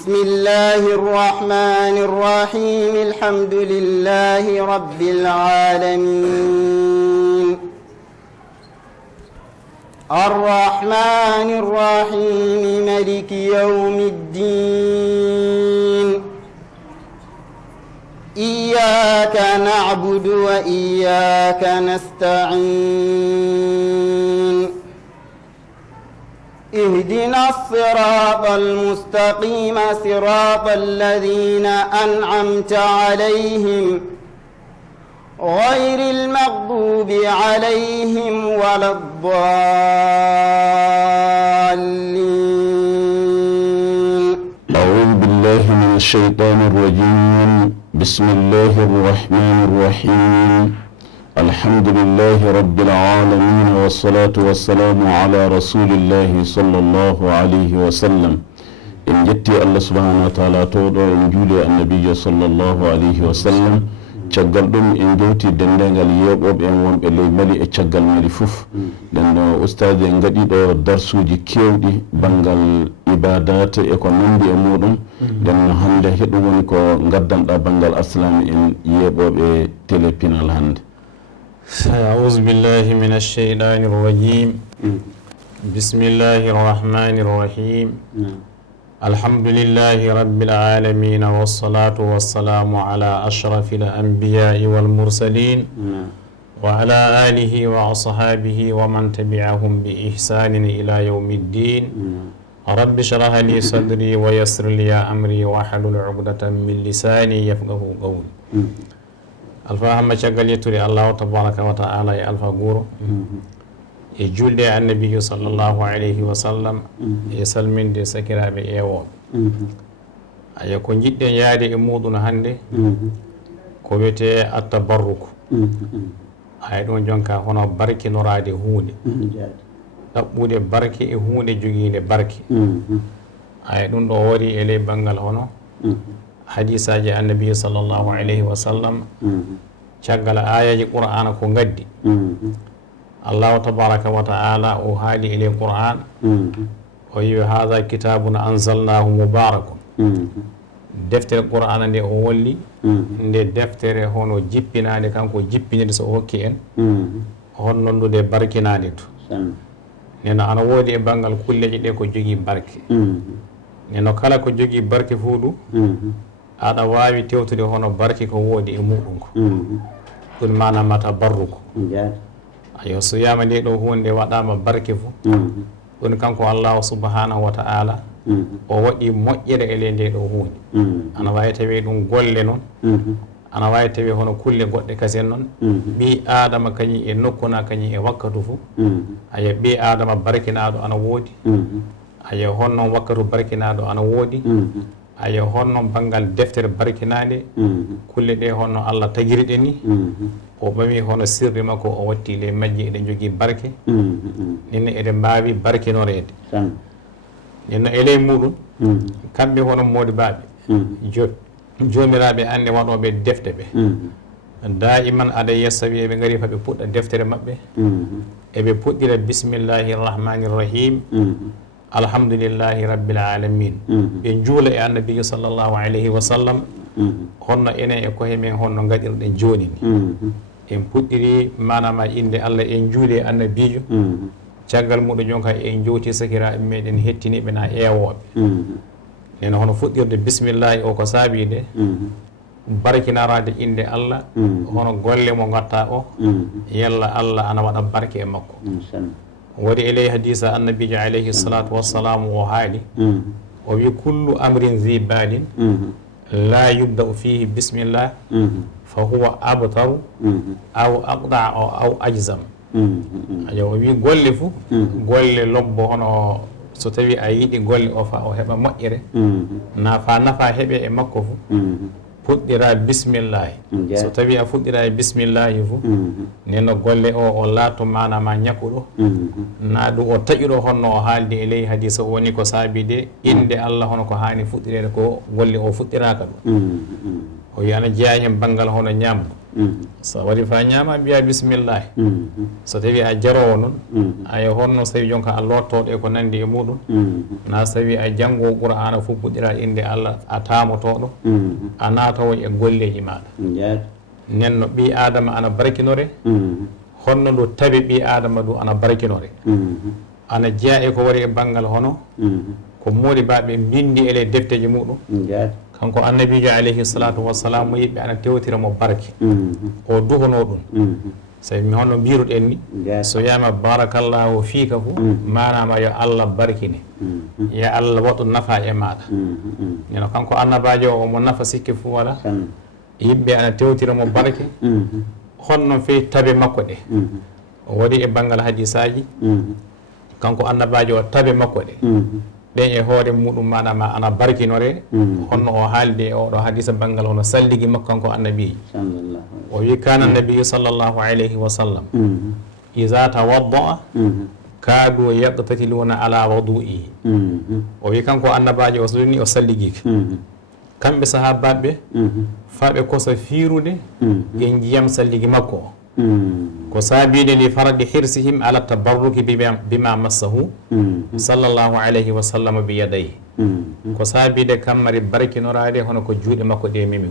بسم الله الرحمن الرحيم الحمد لله رب العالمين الرحمن الرحيم مالك يوم الدين إياك نعبد وإياك نستعين اهدنا الصراط المستقيم صراط الذين أنعمت عليهم غير المغضوب عليهم ولا الضالين. أعوذ بالله من الشيطان الرجيم. بسم الله الرحمن الرحيم. الحمد لله رب العالمين والصلاة والسلام على رسول الله صلى الله عليه وسلم. إن جتي الله سبحانه وتعالى توضع إن جولي النبي صلى الله عليه وسلم caggal ɗum en jewti dendagal yeɓoɓe en wonɓe ley mali e caggal mali fof nden ɗo ustade en gaɗiɗo darsuji kewɗi banggal ibadat e ko nandi e muɗum nden hande heɗum woni ko gaddanɗa banggal aslami en yeɓoɓe télépinal hande. أعوذ بالله من الشيطان الرجيم. بسم الله الرحمن الرحيم. الحمد لله رب العالمين والصلاة والسلام على أشرف الأنبياء والمرسلين وعلى آله وأصحابه ومن تبعهم بإحسان إلى يوم الدين. رب اشرح لي صدري ويسر لي أمري واحلل عقدة من لساني يفقه قولي. alfa hamma caggal yettude allahu tabaraka wa taala e alfa guuro e julde annabijo sallllahu alayhi wa sallam e salminde sakiraɓe ewoɓe aya ko jiɗɗen yaade e muɗum hannde ko wiyete attabarruku aya ɗum jonka hono barkinorade hunde ɗaɓɓude barke e hunde joguide barke aya ɗum ɗo wari e ley banggal hono hadisaji annabi sallllahu alayhi wa sallam caggal ayaji qur'ana ko gaddi allahu tabaraka wa taala o haali ele qur'an o wi hada kitabun anzalnahu mubarakun deftere qur'ana nde o wolli nde deftere hono jippinade kanko jippinide so o hokki en honnon ndude barkinade to neno ana woodi e banggal kulleji ɗe ko jogui barke neno kala ko jogui barke fuu ɗum aɗa wawi tewtude hono barke ko woodi e muɗum ko ɗum manama tabarruku ayo so yama nde ɗo hunde waɗama barke fo ɗum kanko allahu subhanahu wa ta'ala o waɗi moƴƴere ele nde ɗo hunde ana wawi tawi ɗum golle noon ana wawi tawi hono kulle goɗɗe kasen noon ɓi adama kañi e nokkuna kañi e wakkatu fo aya ɓi adama barkinaɗo ana woodi aya honnoon wakkatu barkinaɗo ana woodi aya honnoon banggal deftere barkinade kulle ɗe honno allah tagiri ɗe ni o ɓami hono sirri makko o watti le majji eɗen jogui barke nenne eɗen mbawi barkinorede nenno eley muɗum kamɓe hono modibaɓe jomiraɓe ande waɗoɓe defte ɓe daiman aɗa yessa wi eɓe gaari faaɓe puɗɗa deftere mabɓe eɓe puɗɗira bisimillahi rrahmani rrahim alhamdulillahi rabbil alamin ɓe juula e annabijo sallllahu alayhi wa sallam honno enen e koye men honno gaɗirɗen joni ni en puɗɗiri manama inde allah en juuli e annabijo caggal muɗum jonka en jowti sakiraɓe meɗen hettiniɓe na ewoɓe nen hono fuɗɗirde bisimillahi o ko saabide barkinarade inde allah hono golle mo gatta o yalla allah ana waɗa barke e makko wari eley hadisa annabijo alayhi salatu wassalamu o haali o wi kullu amrin zi balin la yubda'u fihi bisimillah fa huwa abtaru aw aqda aw ajzam aja o wi golle fo golle lobbo hono so tawi a yiiɗi golle o fa o heɓa moƴƴere nafa nafa heeɓe e makko fo fuɗɗira bisimillahi so tawi a fuɗɗira e bisimillahi fo neno golle o laato manama ñakkuɗo na ɗum o taƴuɗo honno o haaldi e ley hadisa o woni ko saabide inde allah hono ko hani fuɗɗirede ko golle o fuɗɗiraka ɗum o wi ana jeeya hen banggal hono ñamdu so waɗi fa ñaama mbiya bisimillahi so tawi a jarowo noon ay honno so tawi jonka a lottoɗo e ko nandi e muɗum na so tawi a janngo qur'ana fof puɗɗira inde Allah a tamotoɗo a natawo e golleji maɗa nenno ɓi adama ana barkinore honno ndu tawi ɓi adama ɗu ana barkinore ana jeeya e ko waɗi e banggal hono ko moɗi baɓe bindi ele defteji muɗum kanko annabijo alayhi salatu wassalam mo yiɓɓe ana tewtira mo barke o duhono ɗum sabi mi honno mbiruɗen ni so wiyama barakallahu fiika fu manama yo Allah barkine yo Allah waɗu nafa e maɗa neno kanko annabajo o omo nafa sikki fu waɗa yimɓe ana tewtira mo barke honno fewi tabe makko ɗe o waɗi e banggal hadisaji kanko annabajo o tabe makko ɗe ɗen e hoore muɗum manama ana barkinore honno o haalde e oɗo hadisa banggal hono salligi makko kanko annabijo o wi kana nabiyu sallllahu alayhi wa sallam iza tawadda'a kaadu yaqtatiluna ala wadu'ihi o wi kanko annabajo o so ni o salligiki kamɓe sahabaɓe faɓe kosa fiirude e jiyam salligi makko o ko saabide li faradi hirsihim ala tabarruki bima massahu sallllahu alayhi wa sallam bi yadayhi ko saabide kammari barkinorade hono ko juuɗe makko ɗe memi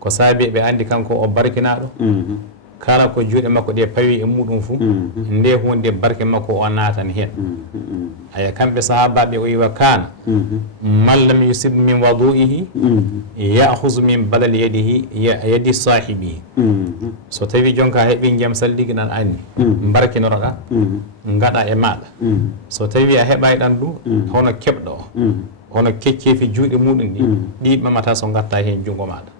ko saabi ɓe andi kanko o barkinaɗo kala ko juuɗe makko ɗe pawi e muɗum fuu nde hunde barke makko o natani hen aya kamɓe sahabaɓe o wiwa kana man lam yusib min wadu'ihi ya'khudhu min badal yadihi yadi sahibihi so tawi jonka heeɓi jam salligi nan anni barkinoroɗa gaɗa e maɗa so tawi a heɓani ɗan du hono keɓɗo o hono keccefi juuɗe muɗum ɗi ɓamata so gatta hen junggo maɗa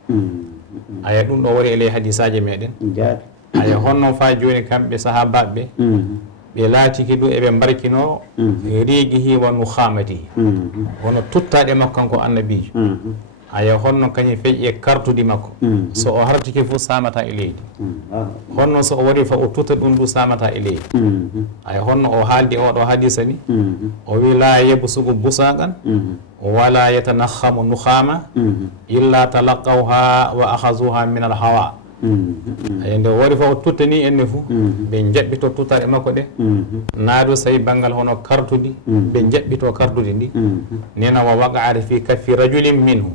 aya ɗum ɗo wari e ley hadisaji meɗen aya honno fa joni kamɓe sahabaɓe ɓe laatiki ɗum eɓe barkino rigihi wa nuhamatihi hono tuttaɗe makko kanko annabijo aya honno kañum feƴƴi e kartude makko so o hartiki fof samata e leydi honno so o waɗi fa o tutta ɗum ndu samata e leydi aya honno o haaldi oɗo hadisa ni o wi la yebsugu busaqan wala yatanakhamu nukhama illa talaqawha wa akhazuha min alhawa aya nde waɗi fa o tutta ni enne fou ɓe jaɓɓito tuttaɗe makko ɗe naadu sawi banggal hono kartude ɓe jaɓɓito kartude ndi nena wa waqa'at fi kaffi rajulin minhu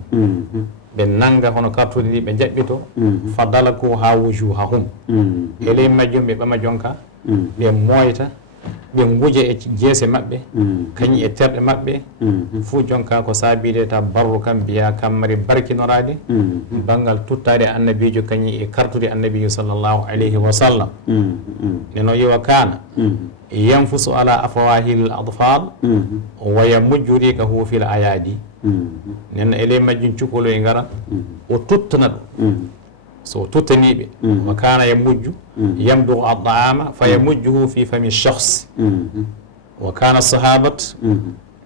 ɓe nanga hono kartude ndi ɓe jaɓɓito fa dalaku ha wujuhahum eley majjum ɓe ɓama jonka ɓe moyta ɓe guuje e jeese maɓɓe kañum e terɗe maɓɓe fuu jonka ko saabide ta barru kam mbiya kammari barkinorade banggal tuttade annabijo kañum e kartude annabijo sallllahu alayhi wa sallam neno yiwa kana yanfusu ala afawahil adfal wa yamujjuri ka hu fil ayadi nenno eley majjum cukoloye ngara o tuttana ɗum so tuttaniɓe wa kana yamujju yamdugu at-ta'ama fa yamujjuhu fi fami shakhs wa kana sahabat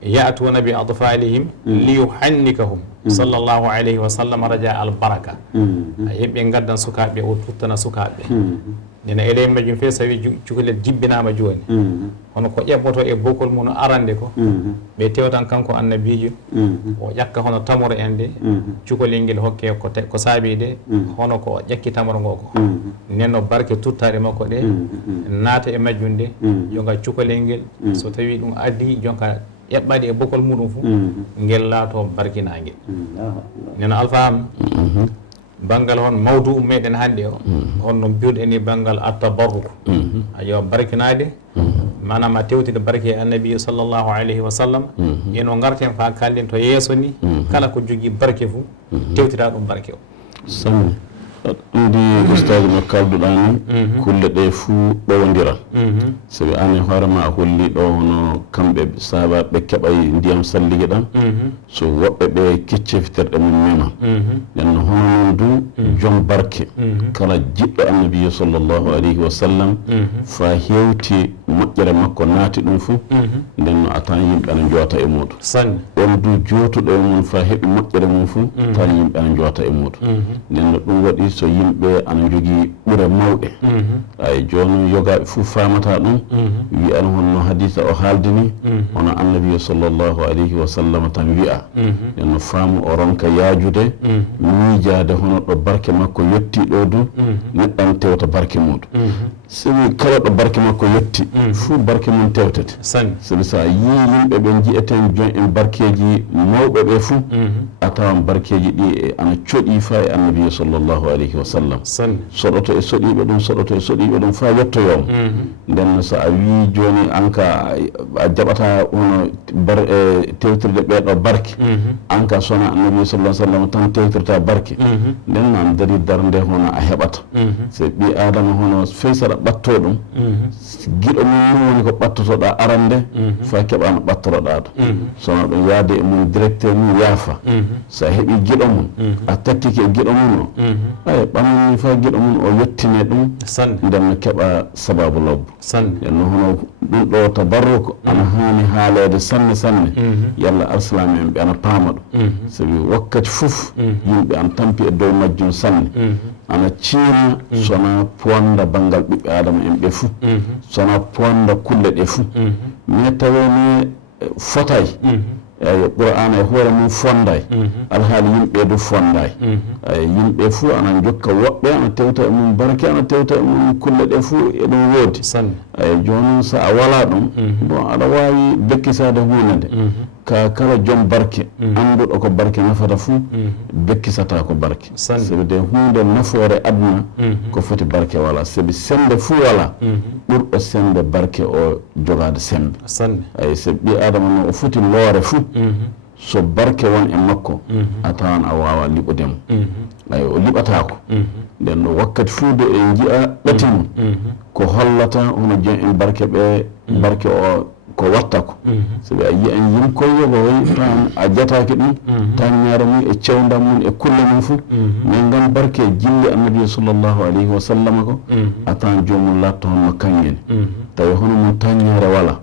ya'tuna bi adfalihim liyuhannikahum sallllahu alayhi wa sallam raja al baraka yimɓe gaddan sukaɓe o tuttana sukaɓe nena eley majjum fe sawi cukalel jibbinama joni hono ko ƴeɓɓoto e bokol mum arande ko ɓe tewtan kanko annabijo o ƴakka hono tamoro en nde cukalel ngel hokke ko saabi de hono ko ƴakki tamoro ngo ko nenno barke tuttaɗe makko ɗe naata e majjum nde jonka cukalel ngel so tawi ɗum addi jonka ƴeɓɓade e bokol muɗum fo ngel laato barkinaguel neno alfaham banggal hon mawdu meɗen hannde o honno mbiruɗen ni banggal attabarruku ayo barkinade manam a tewtide barke e annabi sallllahu alayhi wa sallam eno garten fa kalɗen to yeeso ni kala ko jogui barke fo tewtida ɗum barke o sammi andi ustade no kalduɗa ni kulle ɗe fuu ɗowodiran sabi an e hoorema a holli ɗo hono kamɓe sahabaɓe keɓay ndiyam salligui ɗam so woɓɓe ɓe keccefiterɗe mum mema nenno hono noon du joom barke kala jiɗɗo annabiyo sallllahu alayhi wa sallam fa hewti moƴƴere makko naati ɗum fuu ndenno a tawan yimɓe ana joota e muɗum sanne on du jootuɗo e mum fa heeɓi moƴƴere mum fuu tawan yimɓe ana joota e muɗum nenno ɗum waɗi so yimɓe ana jogii ɓure mawɗe ay jooni yogaaɓe fof faamata ɗum wiyan honno hadisa o haaldini hono annabi sallllahu alayhi wa sallam tan wiya nden no faamu o ronka yaajude miijaade hono ɗo barke makko yetti ɗo du neɗɗan tewta barke muɗum sabi kala ɗo barke makko yetti fuu barke mum tewtete sabi so a yii yimɓe ɓe jiyeten jon en barkeeji mawɓe ɓe fuu a tawan barkeeji ɗi ana coɗii faa e annabi sallllahu alayhi wa sallam soɗoto e soɗiiɓe ɗum soɗoto e soɗiiɓe ɗum faa yettoyooma nden so a wii jooni an ka a jaɓata hono tewtirde ɓeeɗo barke an ka sona annabi sallah sallam tan tewtirta barke nden no an darii darnde hono a heɓata so ɓii adama hono fey saɗa ɓattoo ɗum giɗo mum ni woni ko ɓattotoɗa arande faa keɓano ɓattoroɗa ɗo sono ɗum yaade e mum directeur mum yaafa so a heeɓi giɗo mum a takkike e giɗo mum o ay ɓamni faa giɗo mum o yettine ɗum nden no keɓa sababu lobbo nden no hono ɗum ɗo tabarruko ana haani haaleede sanne sanne yalla arsalama en ɓe ana paama ɗum sabi wakkati fof yimɓe ana tampi e dow majjum sanne ana ciina sona poonda banngal ɓiɓɓe adama en ɓe fuu sona poonda kulle ɗe fuu mais tawani fotay eyi qur'ana e hoore mum fonday alhaali yimɓe du fonday eyi yimɓe fuu ana jokka woɓɓe ana tewta e mum barke ana tewta e mum kulle ɗe fuu eɗum woodi eyi jooni so a wala ɗum bon aɗa waawi bekkisade huunde nde ka kala joom barke annduɗo ko barke nafata fuu bekkisata ko barke sabi de hunde nafoore aduna ko foti barke wala sabi sembe fuu wala ɓurɗo sembe barke o jogaade sembe eyi so ɓi adama no o foti loore fuu so barke won e makko a tawan a wawa liɓodemo ay o liɓatako nden no wakkati fuu de en jiya ɗati mum ko hollata hono jen en barke ɓe barke o ko watta ko sabi a yiya en yim koyyogo way tan a jataki ɗum taññare mum e cewndam mum e kulle mum fuu mais ngam barke jilli annabi sallllahu alayhi wa sallam ko a tawan jomum latto honno kañƴene tawi hono mum taññare wala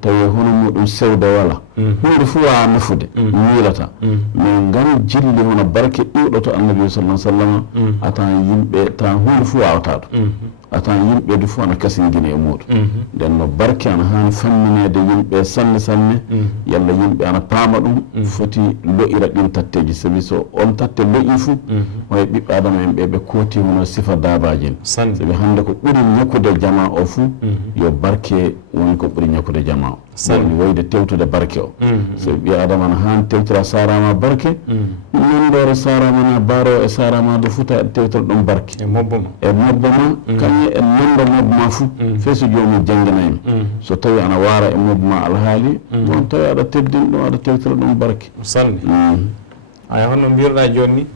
tawi hono muɗum sewde wala hunde fuu wawa nafude miilata mais ngam jilli hono barke ɗiwɗo to annabi sallah sallam a tawan yimɓe tawan hunde fuu wawata ɗum a tawan yimɓe du fof ana kasingine e muɗum nden no barke ana haani famminede yimɓe sanne sanne yalla yimɓe ana paama ɗum foti lo'ira ɗin tatteji sabi so on tatte lo'i fuu hoye ɓiɓɓe adama en ɓe kooti hono sifa dabaji en sabi hannde ko ɓuri ñakkude jama o fuu yo barke woni ko ɓuri ñakkude jama o woni woyde tewtude barke o sabi ɓi adama ana haani tewtira sarama barke nandore sarama na baaro e sarama do futa tewtira ɗum barke e mobbo ma kañƴe en nando mobbo ma fuu fey so jomum jangganayma so tawi ana waara e mobbo ma alhaali on tawi aɗa teddin ɗum aɗa tewtira ɗum barke salli ay honno mbiruɗa joni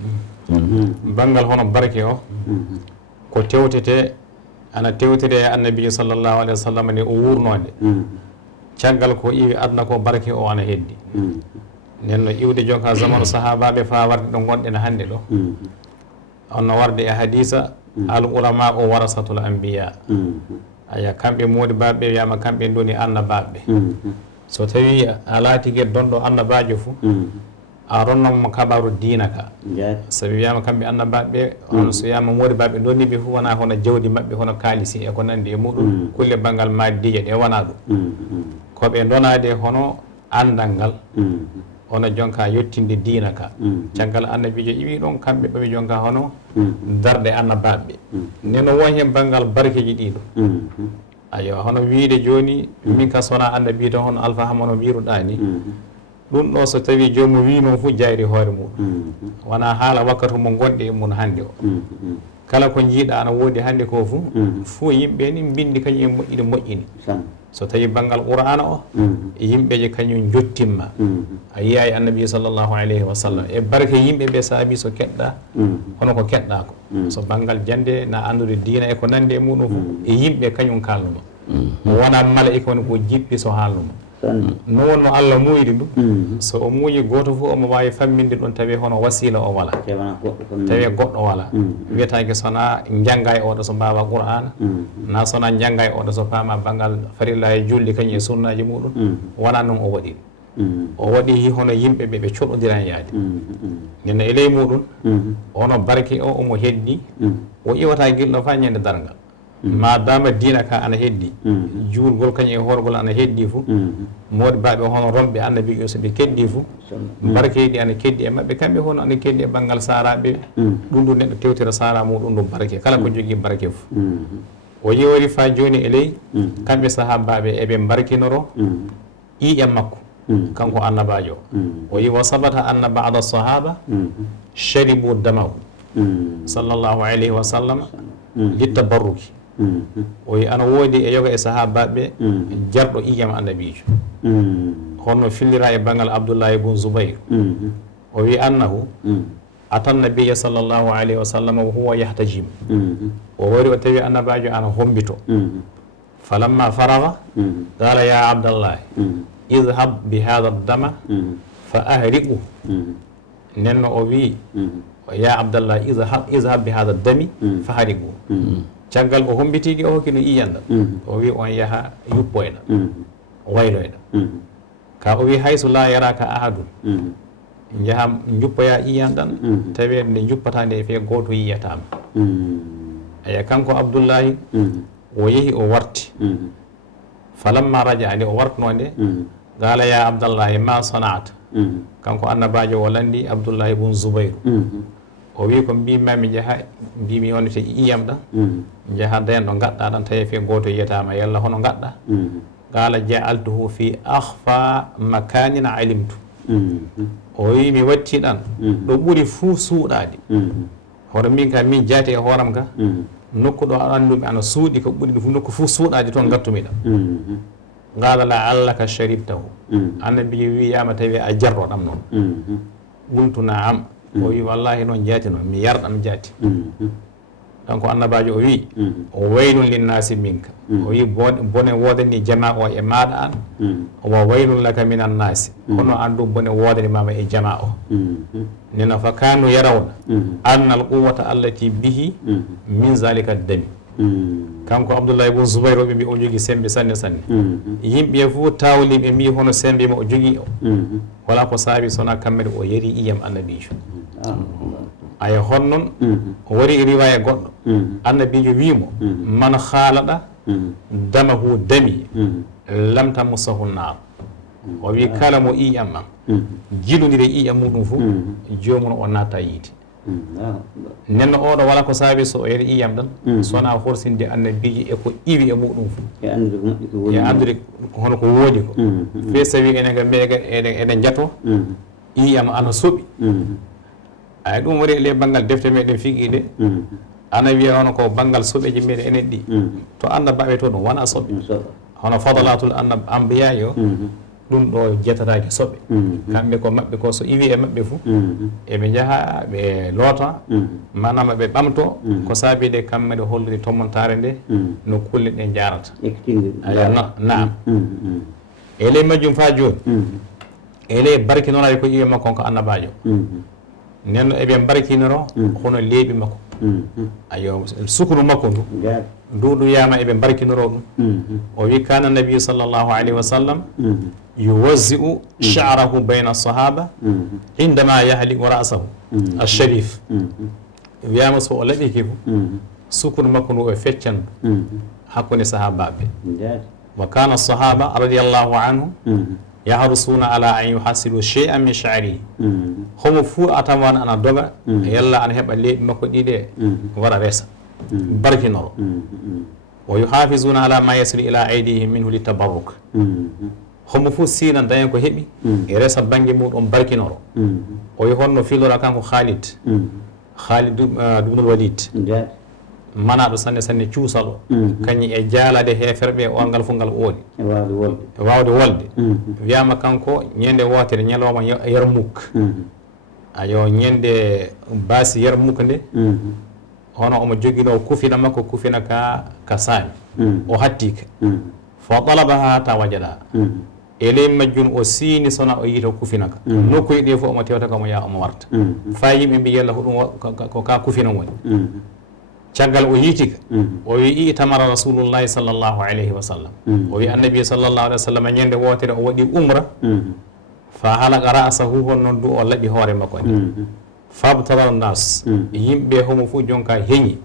banggal hono barke o ko tewtete ana tewtide e annabijo sallllahu alayhi wa sallam ni o wurnode caggal ko iwi aduna ko barke o ana heddi nden no iwde jonka zamanu sahabaɓe fa warde ɗo gonɗen hannde ɗo onno warde e hadisa al ulama o warasatul anbiya aya kamɓe modi baɓe wiyama kamɓe doni annabaɓe so tawi a laatiguel donɗo annabajo fou a ronnomo kabaru diina ka sabi wiyama kamɓe annabaɓe on so wiyama modi baɓe donniɓe fou wona hono jawdi mabɓe hono kalisi e ko nandi e muɗum kulle banggal maddiye ɗe wona ɗum koɓe donade hono andal ngal hono jonka yettinde diina ka caggal annabijo iwi ɗon kamɓe ɓeɓe jonka hono darde annabaɓe neno won hen banggal barkeji ɗiɗo ayo hono wiide joni min ka sona annabi tan hono alfahama no mbiruɗa ni ɗum ɗo so tawi jomum wi noon fo jayri hoore muɗum wona haala wakkatu mo gonɗe e mun hannde o kala ko jiiɗa ana woodi hannde ko fo yimɓe ni bindi kañum e moƴƴini moƴƴini so tawi banggal qur'ana o yimɓeje kañum jottimma a yiya e annabi sallllahu alayhi wa sallam e barke yimɓeɓe saabi so keɗɗa hono ko keɗɗa ko so banggal jande na andude diina e ko nandi e muɗum fof e yimɓe kañum kalnuma wona malaika woni ko jiɓɓi so haalnuma no wonno Allah muyri ɗum so o muuyi goto fof omo wawi famminde ɗum tawi hono wasila o wala tawi goɗɗo wala wiyetake sona jangga e oɗo so mbawa qur'ana na sona jangga e oɗo so paama banggal farilla e julɗi kañum e sunnaji muɗum wona noon o waɗi o waɗi hono yimɓe ɓe coɗodiran yaade nena e ley muɗum ono barke o omo heddi o iwata guilɗo fa ñande dargal madama dina ka ana heddi juulgol kañum e horgol ana heddi fo mawɗi baɓe hono romɓe annabi o so ɓe keddi fo barkeji ana keddi e mabɓe kamɓe hono ana keddi e banggal saraɓe ɗum ɗum neɗɗo tewtira sara muɗum ɗum barke kala ko jogui barke fo o yewori fa joni e ley kamɓe sahabaɓe eɓe barkinoro ƴiƴam makko kanko annabajo o wi wa sabata anna bada sahaba sharibu damahu sallllahu alayhi wa sallam littabarruki o wi ana woodi e yoga e sahabaɓe jarɗo ƴiƴam annabijo honno fillira e banggal abdoullahi bun zoubayr o wi annahu ata nabiya sallllahu alayhi wa sallam wa huwa yahtajim o wari o tawi annabajo ana hombito falamma faraga qala ya abdallahi idhab bi hada dama fa ahriqu nenno o wi ya abdallah idhab bi hada dami fa ahriqu caggal o hombitiɗi o hokkino ƴiƴanɗa o wi on yaaha yuppoyɗa wayloyɗa ka o wi hayso la yaraka ahadun jaaha juppoya ƴiƴanɗan tawi nde juppata nde fe goto yiyatama aya kanko abdoullahi o yeehi o warti falamma raja nde o wartno nde qala ya abdallahi ma sanata kanko annabajo o landi abdoullahi bun zoubayru o wi ko mbimami jaaha mbimi wonete ƴiyam ɗa jaaha dayan ɗo gaɗɗa ɗan tawi fe goto yiyatama yalla hono gaɗɗa qala jaaltuhu fi akhfa makanin alimtu o wi mi watti ɗan ɗo ɓuuri fuu suuɗade hoto min ka min jaati e hooram ka nokku ɗo andumi ana suuɗi ko ɓuuri ɗum fu nokku fuu suuɗade toon gattumi ɗam qala la allaka sharibtahu annabi wiyama tawi a jarroɗam noon qultu naam o wi wallahi noon jaati noon mi yarɗam jaati donc annabajo o wi o waylun linnasi minka o wi bone wodani jama o e maɗa an wa waylun laka min annasi hono an ɗum bone wodani mama e jama o nena fa kanu yarawna anna al quwwata allati bihi min zalika dami kanko abdoullahi ibn zoubayr o ɓe mbi o jogui sembe sanne sanne yimɓe fo tawli ɓe mbi hono sembe ma o jogui o wala ko saabi sona kammede o yari iyam annabijo aya hon noon o wari e riwaya goɗɗo annabijo wimo man haalaɗa damahu dami lam tamussahu nar o wi kala mo iyam am jilodiri iyam muɗum fo jomum o natta yiide nenno oɗo wala ko saabi so o yari iyam ɗan sona horsinde annabiji e ko iwi e muɗum fo e andude hono ko woodi ko fe so tawi enen ga meega eɗen jaato iyam ana sooɓi ay ɗum wari ele banggal defte meɗen figi de ana wiya hono ko banggal soɓeji meɗen enen ɗi to annabaɓe to ɗum wona soɓe hono fadalatul ambiya yo ɗum ɗo jettatake soɓe kamɓe ko mabɓe ko so iwi e mabɓe fo eɓe jaaha ɓe loota manama ɓe ɓamto ko saabide kammede hollude tommontare nde no kulle ɗe jarata aya naam ele majjum fa joni ele barkinonade ko iwi makko ko annabajo nenno eɓe barkinoro hono leeɓi makko ayo sukuru makko ndu nduɗu yama eɓe barkinoro ɗum o wi kana nabiyu sallllahu alayhi wa sallam yuwazzi'u sha'rahu bayna sahaba indama yahliqu ra'sahu alsharif wiyama so o laɓiki fo sukuru makko ndu o feccan hakkude sahabaɓe wa kana sahaba radiallahu anhu yahrusuna ala an yuhasilu shay'an min sha'rihi homo fuu atawan ana doga yalla ana heɓa leeɓi makko ɗiɗe wara resa barkinoro wa yuhafizuna ala ma yasilu ila aydihim minhu litabarruk homo fuu sinan dañen ko heeɓi e resa banggue muɗum barkinoro o wi honno filora kanko Khalid ibnul Walid manaɗo sanne sanne cuusal o kañum e jaalade heferɓe o ngal fof ngal ooɗi wawde wolde wiyama kanko ñande wotere ñalawma Yarmouk ayo ñande baasi Yarmouk nde hono omo joguino kufina makko kufina ka saami o hattika fa talabaha ta wajaɗa e ley majjum o siini sona o yiita kufina ka nokkuye ɗe fof omo tewta kamo ya omo warta fa yimɓe mbi yalla ko ɗum ko ka kufina woni caggal o yiitika o wi itamara rasulullahi sallllahu alayhi wa sallam o wi annabi sallllahu alih wa sallam ñande wotere o waɗi umra fa halaqa ra'sahu hon noon du o laɓi hoore makko ni fabtara nas yimɓe homo fof jonka heñi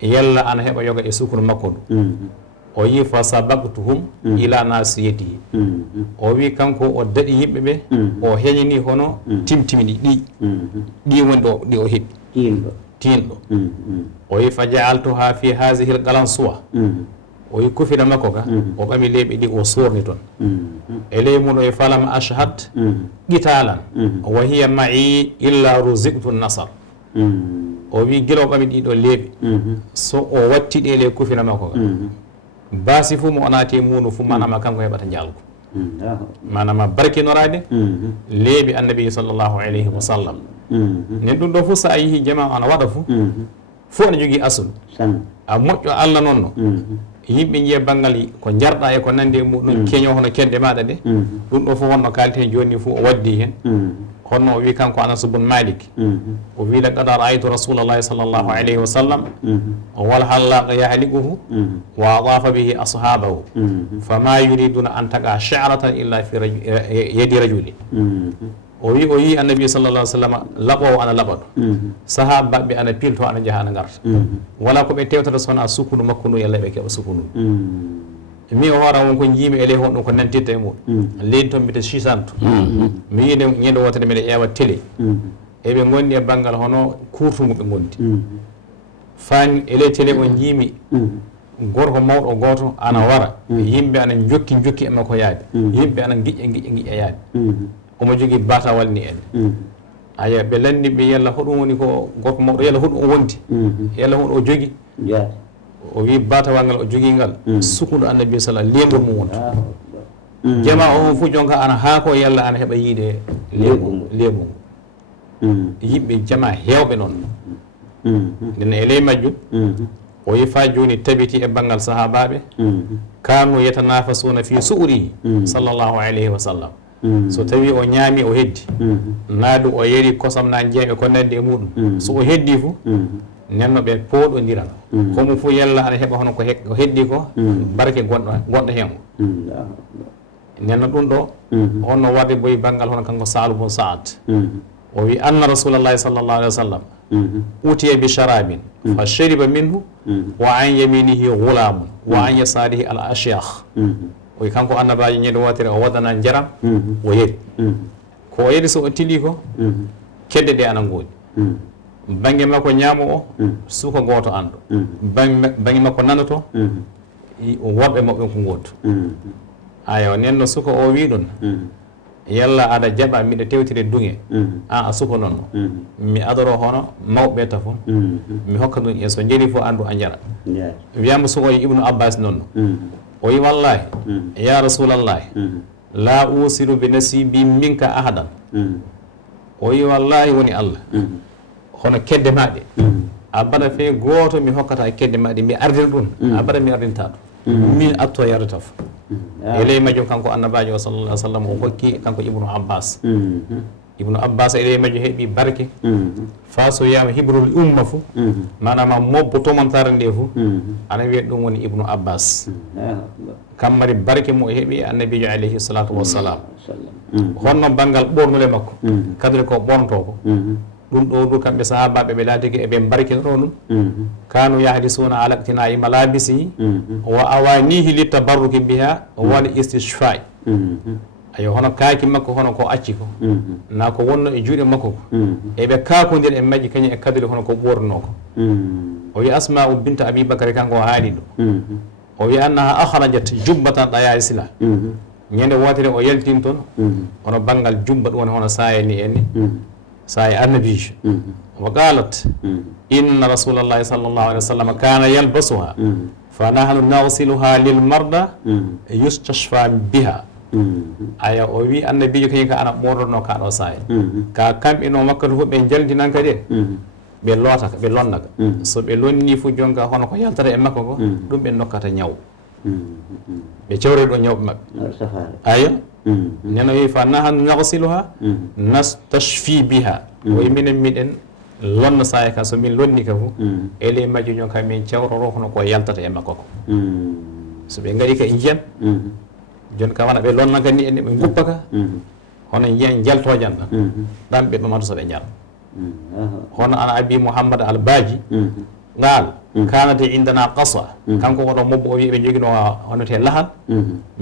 yalla ana heɓa yoga e sukunu makko ndu o yi fa sabaqtuhum ila nasiyatihi o wi kanko o daɗi yimɓe ɓe o heñini hono timtimiɗi ɗi woni ɗo ɗi o heɓi tinɗo o yi fa jaaltuha fi hasihi l galansuwa o yi kufina makko ka o ɓami leyɓe ɗi o sorni toon e ley mum o e falam ashhad qitalan wa hiya ma'i illa ruziqtu nasar o wi gila o ɓami ɗiɗo leyɓe so o watti ɗe ley kufina makko ka baasi fuu mo onati munu fuu manama kanko heɓata jalgo manama barkinorade leeɓi annabi sallllahu alayhi wa sallam nen ɗum ɗo foof sa yeehi jama ana waɗa fuu fo ne jogui aslu a moƴƴo Allah noon no yimɓe jiiya banggal ko jarɗa e ko nandi e muɗum keño hono kedde maɗa ɗe ɗum ɗo fof honno kalten joni fo o waddi hen honno o wi kanko Anas bun Malik o wi laqad ra'aytu rasulallahi sallllahu alayhi wa sallam wal hallaqa yahlikuhu wa adafa bihi ashabahu fama yuriduna an taqa sha'ratan illa fi yadi rajuli o yi annabi sallallah alih sallam laɓowo ana laɓa ɗo sahabaɓe ana pilto ana jaaha ana garta wala ko ɓe tewtata sona sukunu makko ndu yalla ɓe keɓa sukunu mi o hoora won ko jiimi e ley hon ɗum ko nantitta e muɗum leydi toon mbite sisanto mi yiide ñande wotere mbiɗa ƴeewa télé eɓe gondi e banggal hono kurtugu ɓe gondi fani e ley télé o jiimi gorko mawɗo goto ana wara yimɓe ana jokki e makko yaade yimɓe ana giƴƴa yaade omo jogui batawal ni en aya ɓe landi ɓe yalla hoɗum woni ko gorko mawɗo yalla hoɗum o wondi yalla hoɗum o jogui o wi batawal ngal o jogui ngal sukunu annabi sallam lembol mum wonta jama o fof jonka ana haa ko yalla ana heeɓa yiide lembol yimɓe jama hewɓe noon nden e ley majjum o wi fa joni tabiti e banggal sahabaɓe kanu yatanafasuna fi su'rihi sallllahu alayhi wa sallam so tawi o ñaami o heddi naadu o yeri kosam na jeeɓe ko nandi e muɗum so o heddi fo nenno ɓe pooɗodiran komo fo yalla aɗa heeɓa hono ko heddi ko barke gonɗo hen o nenno ɗum ɗo honno wadde boyi banggal hono kanko Sa'lu bun Sa'ad o wi anna rasulallahi sallllahu alih wa sallam utiya bi sharabin fa shariba minhu wa an yaminihi gulamun wa an yasarihi al ashyakh oyi kanko annabaji ñande wotere o waɗana jaram o yeri ko o yeri so o tili ko kedde ɗe ana ngoodi banggue makko ñaamo o suuka goto anɗo banggue makko nanoto worɓe mabɓe ko goddo aya nenno suka o wi ɗum yalla aɗa jaɓa miɗa tewtire duŋe a suka noon mi adoro hono mawɓe tafo mi hokka ɗum e so jeri fof andu a jara wiyama suka o Ibnu Abbas noon o wi wallahi ya rasulallahi la usiru bi nasibi minka ahadan o wi wallahi woni Allah hono kedde maɗe a baɗa fe goto mi hokkata kedde maɗe mi ardina ɗum a baɗa mi ardinta ɗum min atto yarata fo e ley majjum kanko annabajo o sallallah alih w sallam o hokki kanko Ibnu Abbas Ibnu Abbas e ley majjum heeɓi barke fa so wiyama hibrul umma fo manama mobbo tomantare nde fo ana wiya ɗum woni Ibnu Abbas kammari barke mo heeɓi annabijo alayhi salatu wassalam honno banggal ɓornule makko kadri ko ɓornoto ko ɗum ɗo du kamɓe sahabaɓe ɓe laatiki eɓe barkinoro ɗum kanu yahdisuna ala iqtina'i malabisihi wa awanihi litabarruki biha wal istishfa'i ayo hono kaaki makko hono ko acci ko na ko wonno e juuɗe makko ko eɓe kakodir e majji kañum e kadiri hono ko ɓorno ko o wi Asma'u binta Abi Bakary kanko o haali ɗo o wi annaha akhrajat jubbatan ɗaya sila ñande wotere o yaltin toon hono banggal jumba ɗum woni hono saya ni en ni saya annabijo wa qalat inna rasulallahi sallllahu alih wa sallam kana yalbasuha fa nahnu nawsiluha lil marda yustashfa biha aya o wi annabijo kañum ka ana ɓornono kaɗo saya ka kamɓe no makka to fof ɓe jaldinan kadi ɓe lootaka ɓe lonnaka so ɓe lonni fo jonka hono ko yaltata e makko ko ɗum ɓe dokkata ñaw ɓe cewre ɗo ñawɓe maɓɓe ayo neno wi fa nahnu nagsiluha nastashfi biha o wi minen miɗen lonna saya ka so min lonni ka fo e ley majju jon ka min cewroro hono ko yaltata e makko ko so ɓe gaɗi ka e jiyan joni ka wona ɓe lonnaka ni enne ɓe guppaka hono jaltojan ɗan ɗan ɓe ɓamata soɓe jara hono ana abi mouhammad albaji ngal kanate indana qasa kanko oɗo mobbo o wi ɓe jogino honete lahal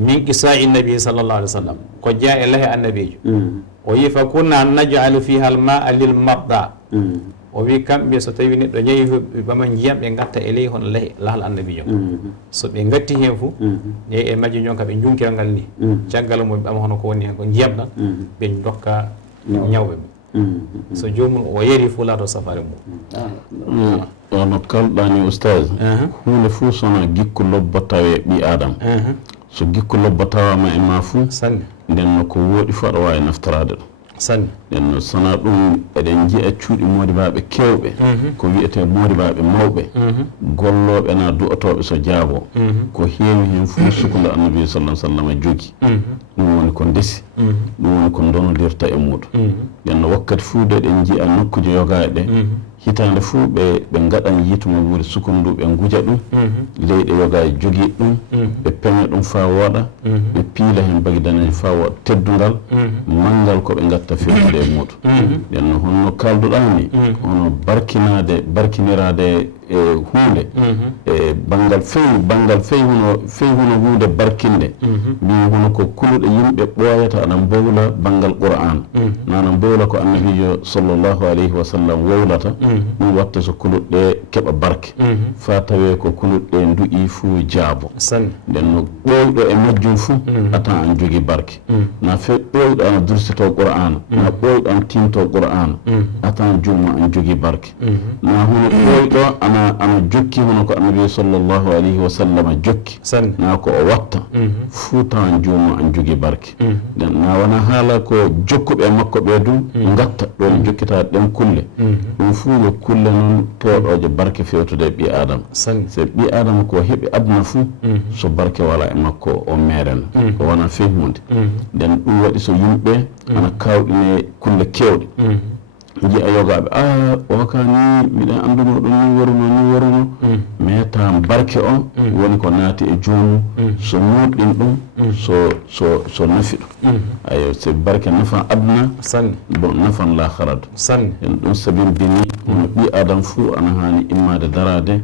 min qisai nabi sallallah alih w sallam ko jeeya e laahe annabijo o wi fa kunna najalu fiha al maa lil marda o wi kamɓe so tawi neɗɗo ñayi ɓama jiyam ɓe gatta e ley hono lahal annabijo so ɓe gatti hen fo yeyi e majji jonka ɓe junkirangal ni caggal mo ɓama hono ko woni hen ko jiyam ɗan ɓe dokka ñawɓe ɓe so jomum o yeri fo laato safare mum ono kalɗani oustage hunde fuu sona gikku lobba tawe ɓi adama so gikku lobba tawama e ma fuu nden no ko wooɗi fo aɗa wawi naftorade ɗum sanni nden no sona ɗum eɗen jiiya cuuɗi modibaɓe kewɓe ko wiyete modibaɓe mawɓe golloɓe na du'otoɓe so jaabo ko heewi hen fuu sukulo annabi sallah sallam jogui ɗum woni ko ndesi ɗum woni ko donodirta e muɗum nden no wakkati fuu de ɗen jiiya nokkuje yogaɗe ɗe hitande fuu ɓe gaɗan yitumo wuuri sukunu ndu ɓe guja ɗum leyɗe yoga e jogiiɗ ɗum ɓe peña ɗum fa wooɗa ɓe piila hen bagi daneje fa wooɗa teddungal manngal koɓe gatta fewtude e muɗum nden no honno kalduɗani hono barkinirade e hunde e banggal fewi huno hunde barkinde mbi hono ko kuluɗe yimɓe ɓooyata aɗa mbowla banggal qur'an nanan mbowla ko annabijo sallllahu alayhi wa sallam wowlata ɗum watta so kuluɗɗe keɓa barke fa tawe ko kuluɗɗe duƴi fuu jaabo nden no ɓoyɗo e majjum fuu atan an jogui barke na fe ɓoyɗo ana dursito qur'ana na ɓoyɗo an tinto qur'ana atan jumma an jogui barke na hono ɓoyɗo ana jokki hono ko annabi sallllahu alayhi wa sallam jokki na ko o watta fuu tawan jumma an jogui barke nden na wona haala ko jokkuɓe makko ɓe du gatta ɗon jokkita ɗen kulle ɗum fuu yo kulle noon pewɗoje barke fewtude ɓi adama so ɓi adama ko heeɓi aduna fuu so barke wala e makko o meeren ko wona fehmude nden ɗum waɗi so yimɓe ana kawɗine kulle kewɗe jiya yogaɓe o ka ni miɗen anduno ɗum ni waruno mais tan barke o woni ko naati e joomum so moɗɗin ɗum so nafi ɗum ayo so barke nafan aduna bon nafan laharadu en ɗum sabindini hono ɓi adam fuu ana hani immade darade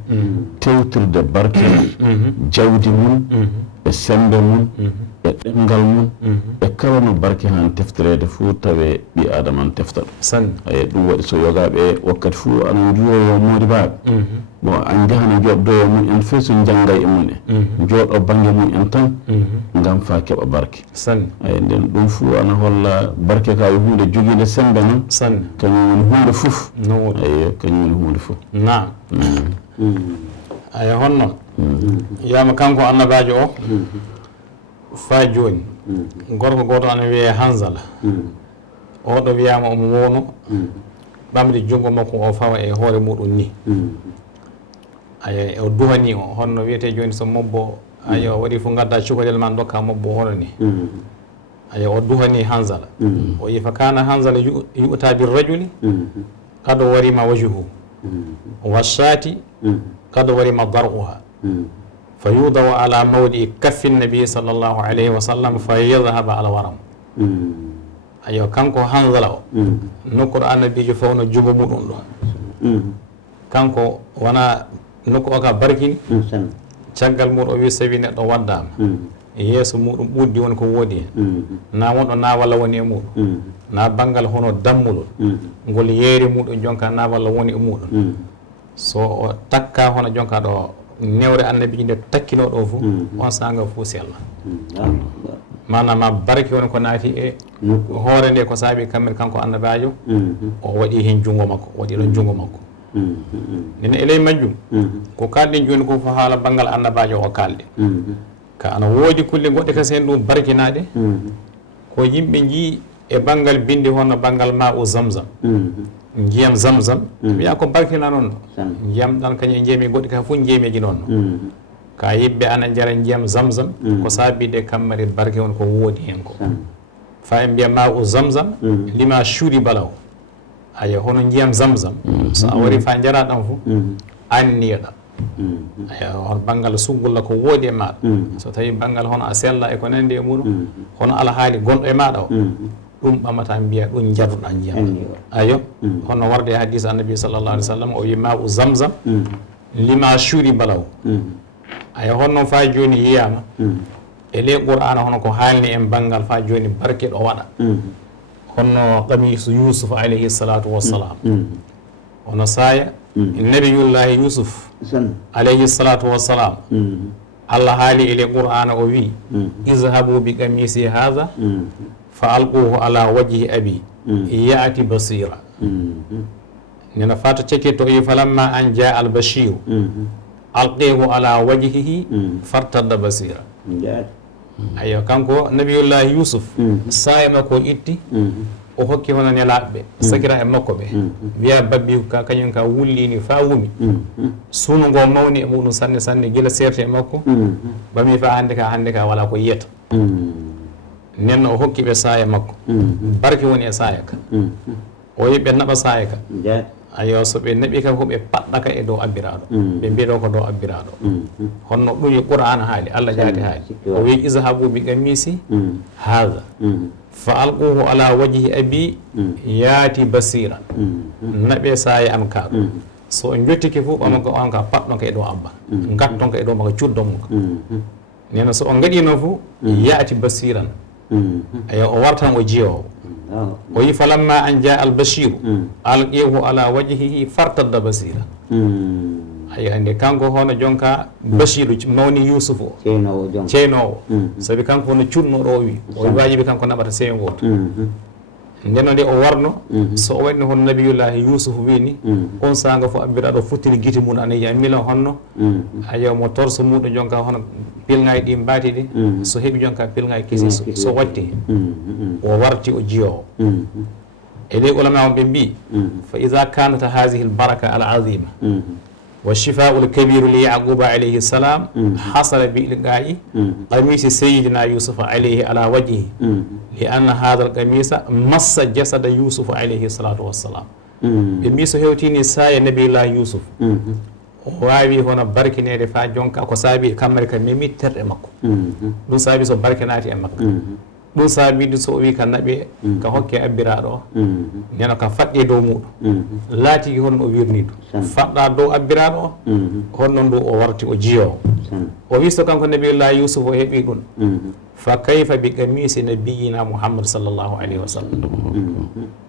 tewtirde barke jawdi mum e sembe mum e ɗemgal mum e kala no barke han tefterede fuu tawe ɓi adama an tefta ɗum eyi ɗum waɗi so yogaɓe wakkati fuu ana juuroyo modibaɓe bon an jahana joɗdoyo mum en fe so janggay e mum en jooɗo banggue mum en tan gam fa keɓa barke eyi nden ɗum fuu ana holla barke ka yo hunde joguide sembe noon kañum woni hunde foof eyi kañum woni hunde foof naam aya honnoon yama kanko annabajo o fa joni gorko goto ana wiye hansala oɗo wiyama omo wowno ɓamde junggo makko o fawa e hoore muɗum ni aya o duhani o honno wiyete joni so mobbo aya o waɗi fo gadda cukalel ma dokka mobbo hono ni aya o duhani hansala o wi fa kana hansala yu'ta bir rajuli kad warima wajhuhu washati kad warima dar'uha فيوضع على موضع كف النبي صلى الله عليه وسلم فيذهب على ورم ayo kanko hanzala o nokkuɗo annabijo fawno jungo muɗum ɗo kanko wona nokku o ka barkini caggal muɗum o wi so tawi neɗɗo waddama yeeso muɗum ɓuddi woni ko woodi hen na wonɗo na walla woni e muɗum na banggal hono dammulol ngol yeeri muɗum jonka na walla woni e muɗum so o takka hono jonka ɗo newre annabi nde takkino ɗo fof on sanga fof sella manam barke woni ko naati e hoore nde ko saabi kamɓe kanko annabajo o waɗi hen jungo makko waɗi ɗon jungo makko nene eley majjum ko kalɗen joni ko fo haala banggal annabajo o kalɗe ka ana woodi kulle goɗɗe kasi hen ɗum barkinaɗe ko yimɓe jii e banggal bindi hono banggal ma o zamzam jiyam zamzam wiya ko barkina noon jiyam ɗan kañum jeemi goɗɗi ka fof jeemiji noon ka yimɓe ana jara jiyam zamzam ko saabide kammari barke won ko woodi hen ko fa en mbiya ma o zamzam lima cuuri balaw aya hono jiyam zamzam so a wari fa jara ɗam fof anniyeɗa aya hon banggal suggulla ko woodi e maɗa so tawi banggal hono a sella e ko nandi e muɗum hono alhaali gonɗo e maɗa o ɗum ɓamata mbiya ɗum jarruɗa ndiyam ayo hono warde e hadis annabi sallallah alih w sallam o wi ma'u zamzam lima shuri balaw ayo honnoon fa joni yiyama e ley qur'ana hono ko haalni en banggal fa joni barke ɗo waɗa honno qamisu yusuf alayhi salatu wassalam hono saya nabiyullahi yusuf alayhi salatu wassalam Allah haali ele qur'ana o wi izhabu bi qamisi hadha fa alquhu ala wajhi abi ya'ti basira nena fata ceke to yi falamma an jaa al bashir alqihu ala wajhihi fartadda basira ayo kanko nabiyullahi yusuf saya makko itti o hokki hono nelaɓeɓe sagira e makko ɓe wiya babbi ka kañum ka wullini fa wumi sunu ngo mawni e muɗum sanne sanne guila serte e makko bami fa hande ka wala ko yiyata nenno o hokki ɓe saya makko barke woni e saya ka o yi ɓe naɓa saya ka ayo so ɓe naɓi ka ko ɓe paɗɗaka e dow abbiraɗo ɓe mbiɗo ko dow abbiraɗo honno ɗum yo qur'an haali Allah jaati haali o wi izhabu bi qamisi hadha fa alquhu ala wajhi abi yaati basira naɓe saya an kaɗo so on jottiki fof ɓamako on ka paɗɗon ka e dow abba gatton ka e dow maka cuddonmo ka nena so on gaɗino fof yaati basiran ayo o wartan o jiyowo o yi falamma an jaa al bashiru alqihu ala wajhihi fartadda basira ayi hande kanko hono jonka bashiru mawni yusuf o ceynowo sabi kanko hono cunnoɗo o wi o wajibi kanko naɓata seyo goto ndeno nde o warno so o waɗino hono nabiyullahi yusuf wini on sanga fo abbiraɗo futtini guite mum ana yiya mila honno ayo mo torso muɗum jonka hono pilŋaji ɗi mbati ɗi so heeɓi jonka pilŋaji kesi so watti o warti o jiyowo e ley ulama on ɓe mbi fa ida kanat hadihi l baraka al azima wa shifau l kabiru li yaquba alayhi salam hasala bi ilqa'i qamisi sayidina yusufa alayhi ala wajhi li anna hada l qamisa massa jasada yusufa alayhi salatu wassalam ɓe mbi so hewtini saya nabillahi yusuf o wawi hono barkinede fa jonka ko saabi kammari ka memi terɗe makko ɗum saabi so barke naati e makko ɗum saabide so o wi ka naɓe ka hokke abbiraɗo o neno ka faɗɗi dow muɗum laatigi honno o wirni ɗum faɗɗa dow abbiraɗo o honno ndu o warti o jiyowo o wi so kanko nabiyullah yusuf o heeɓi ɗum fa kayfa bi qamisi nabiyina mouhammad sallllahu alayhi wa sallam